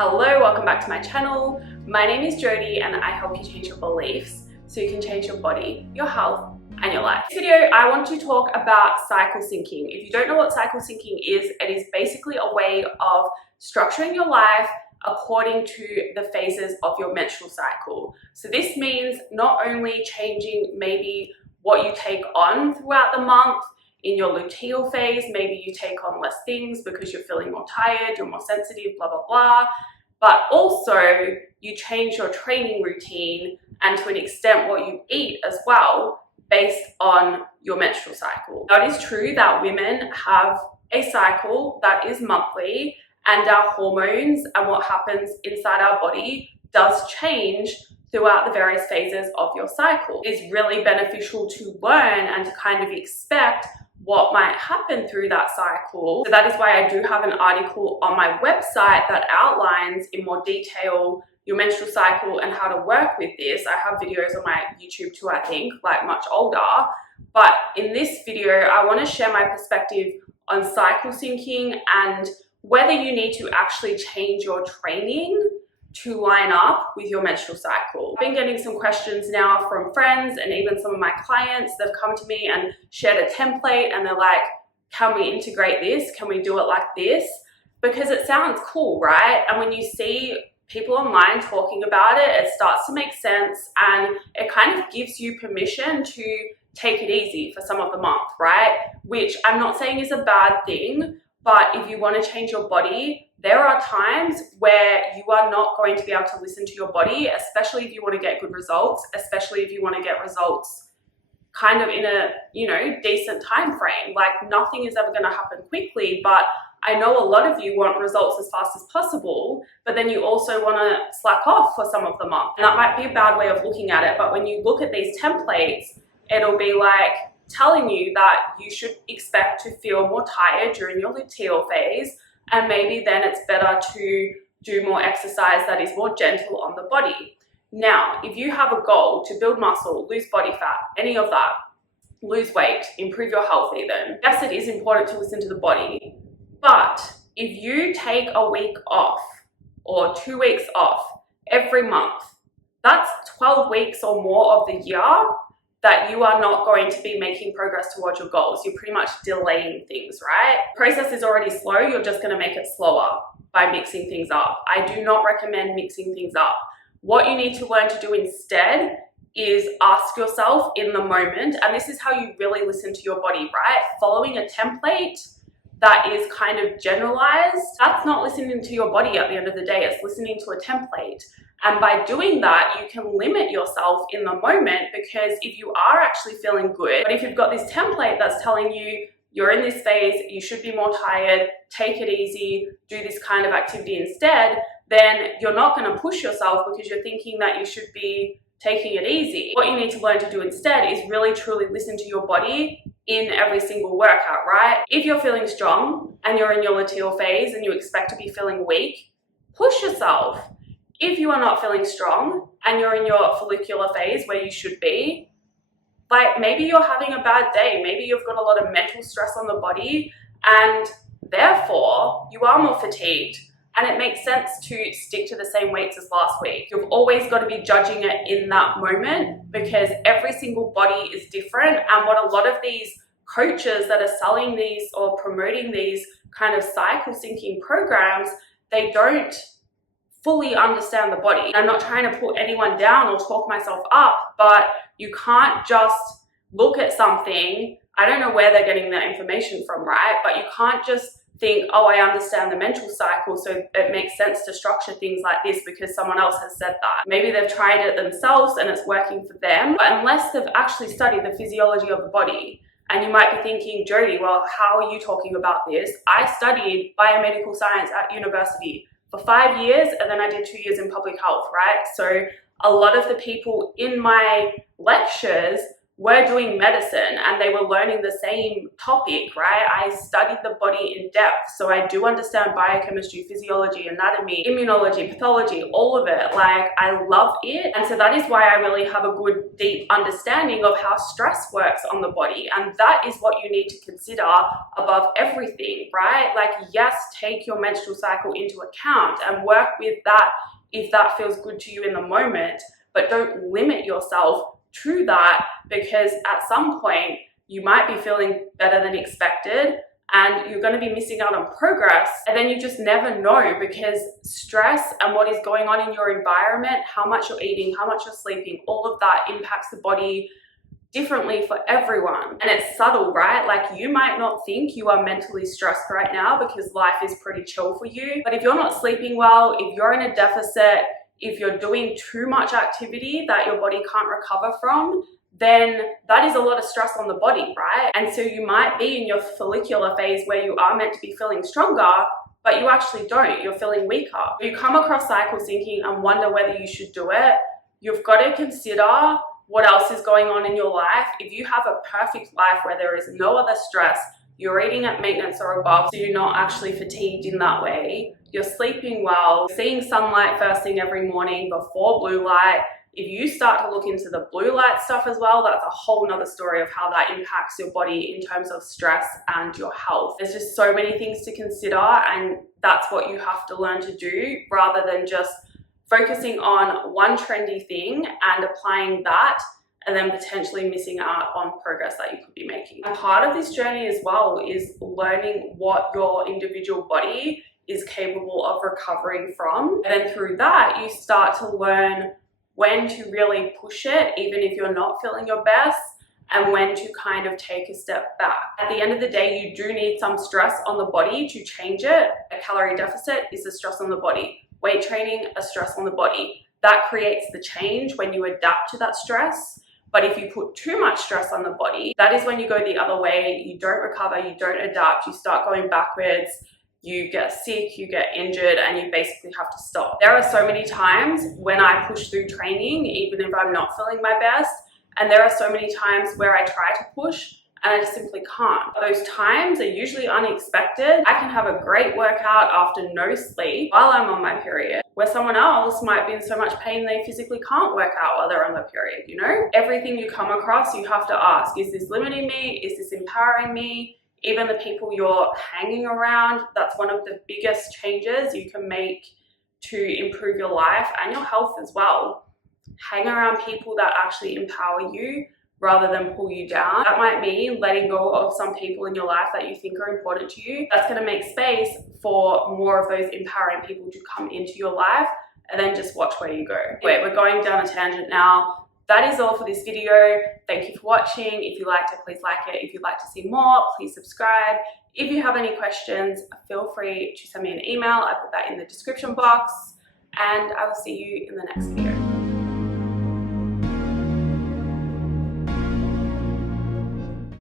Hello, welcome back to my channel. My name is Jodie and I help you change your beliefs so you can change your body, your health, and your life. In this video, I want to talk about cycle syncing. If you don't know what cycle syncing is, it is basically a way of structuring your life according to the phases of your menstrual cycle. So this means not only changing maybe what you take on throughout the month. In your luteal phase, maybe you take on less things because you're feeling more tired, you're more sensitive, blah, blah, blah. But also you change your training routine and to an extent what you eat as well based on your menstrual cycle. Now, it is true that women have a cycle that is monthly and our hormones and what happens inside our body does change throughout the various phases of your cycle. It's really beneficial to learn and to kind of expect what might happen through that cycle. So that is why I do have an article on my website that outlines in more detail your menstrual cycle and how to work with this. I have videos on my YouTube too, I think, like much older. But in this video, I want to share my perspective on cycle syncing and whether you need to actually change your training to line up with your menstrual cycle. I've been getting some questions now from friends and even some of my clients that have come to me and shared a template and they're like, can we integrate this? Can we do it like this? Because it sounds cool, right? And when you see people online talking about it, it starts to make sense and it kind of gives you permission to take it easy for some of the month, right? Which I'm not saying is a bad thing, but if you want to change your body, there are times where you are not going to be able to listen to your body, especially if you want to get good results, especially if you want to get results kind of in a, decent time frame. Like nothing is ever going to happen quickly, but I know a lot of you want results as fast as possible, but then you also want to slack off for some of the month. And that might be a bad way of looking at it, but when you look at these templates, it'll be like telling you that you should expect to feel more tired during your luteal phase, and maybe then it's better to do more exercise that is more gentle on the body. Now, if you have a goal to build muscle, lose body fat, any of that, lose weight, improve your health even, yes, it is important to listen to the body, but if you take a week off or 2 weeks off every month, that's 12 weeks or more of the year that you are not going to be making progress towards your goals. You're pretty much delaying things, right? The process is already slow. You're just going to make it slower by mixing things up. I do not recommend mixing things up. What you need to learn to do instead is ask yourself in the moment, and this is how you really listen to your body, right? Following a template that is kind of generalized, that's not listening to your body at the end of the day. It's listening to a template. And by doing that, you can limit yourself in the moment, because if you are actually feeling good, but if you've got this template that's telling you you're in this phase, you should be more tired, take it easy, do this kind of activity instead, then you're not going to push yourself because you're thinking that you should be taking it easy. What you need to learn to do instead is really truly listen to your body in every single workout, right? If you're feeling strong and you're in your luteal phase and you expect to be feeling weak, push yourself. If you are not feeling strong and you're in your follicular phase where you should be, like maybe you're having a bad day, maybe you've got a lot of mental stress on the body and therefore you are more fatigued, and it makes sense to stick to the same weights as last week. You've always got to be judging it in that moment because every single body is different, and what a lot of these coaches that are selling these or promoting these kind of cycle syncing programs, they don't fully understand the body. I'm not trying to put anyone down or talk myself up, but you can't just look at something. I don't know where they're getting that information from, right? But you can't just think, oh, I understand the menstrual cycle, so it makes sense to structure things like this because someone else has said that. Maybe they've tried it themselves and it's working for them, but unless they've actually studied the physiology of the body. And you might be thinking, Jodie, well, how are you talking about this? I studied biomedical science at university for 5 years, and then I did 2 years in public health, right? So a lot of the people in my lectures were doing medicine and they were learning the same topic, right? I studied the body in depth, so I do understand biochemistry, physiology, anatomy, immunology, pathology, all of it. Like, I love it. And so that is why I really have a good, deep understanding of how stress works on the body. And that is what you need to consider above everything, right? Like, yes, take your menstrual cycle into account and work with that if that feels good to you in the moment, but don't limit yourself to that, because at some point you might be feeling better than expected and you're going to be missing out on progress, and then you just never know, because stress and what is going on in your environment, how much you're eating, how much you're sleeping, all of that impacts the body differently for everyone. And it's subtle, right? Like, you might not think you are mentally stressed right now because life is pretty chill for you, but if you're not sleeping well, if you're in a deficit, if you're doing too much activity that your body can't recover from, then that is a lot of stress on the body, right? And so you might be in your follicular phase where you are meant to be feeling stronger, but you actually don't. You're feeling weaker. If you come across cycle syncing and wonder whether you should do it, you've got to consider what else is going on in your life. If you have a perfect life where there is no other stress, you're eating at maintenance or above, so you're not actually fatigued in that way, you're sleeping well, seeing sunlight first thing every morning before blue light. If you start to look into the blue light stuff as well, that's a whole nother story of how that impacts your body in terms of stress and your health. There's just so many things to consider, and that's what you have to learn to do, rather than just focusing on one trendy thing and applying that and then potentially missing out on progress that you could be making. And part of this journey as well is learning what your individual body is capable of recovering from. And then through that, you start to learn when to really push it, even if you're not feeling your best, and when to kind of take a step back. At the end of the day, you do need some stress on the body to change it. A calorie deficit is a stress on the body. Weight training, a stress on the body. That creates the change when you adapt to that stress. But if you put too much stress on the body, that is when you go the other way. You don't recover, you don't adapt, you start going backwards, you get sick, you get injured, and you basically have to stop. There are so many times when I push through training, even if I'm not feeling my best, and there are so many times where I try to push and I just simply can't. Those times are usually unexpected. I can have a great workout after no sleep while I'm on my period, where someone else might be in so much pain they physically can't work out while they're on their period, you know? Everything you come across, you have to ask, is this limiting me? Is this empowering me? Even the people you're hanging around, that's one of the biggest changes you can make to improve your life and your health as well. Hang around people that actually empower you rather than pull you down. That might mean letting go of some people in your life that you think are important to you. That's going to make space for more of those empowering people to come into your life, and then just watch where you go. Wait, we're going down a tangent now. That is all for this video. Thank you for watching. If you liked it, please like it. If you'd like to see more, please subscribe. If you have any questions, feel free to send me an email. I put that in the description box, and I will see you in the next video.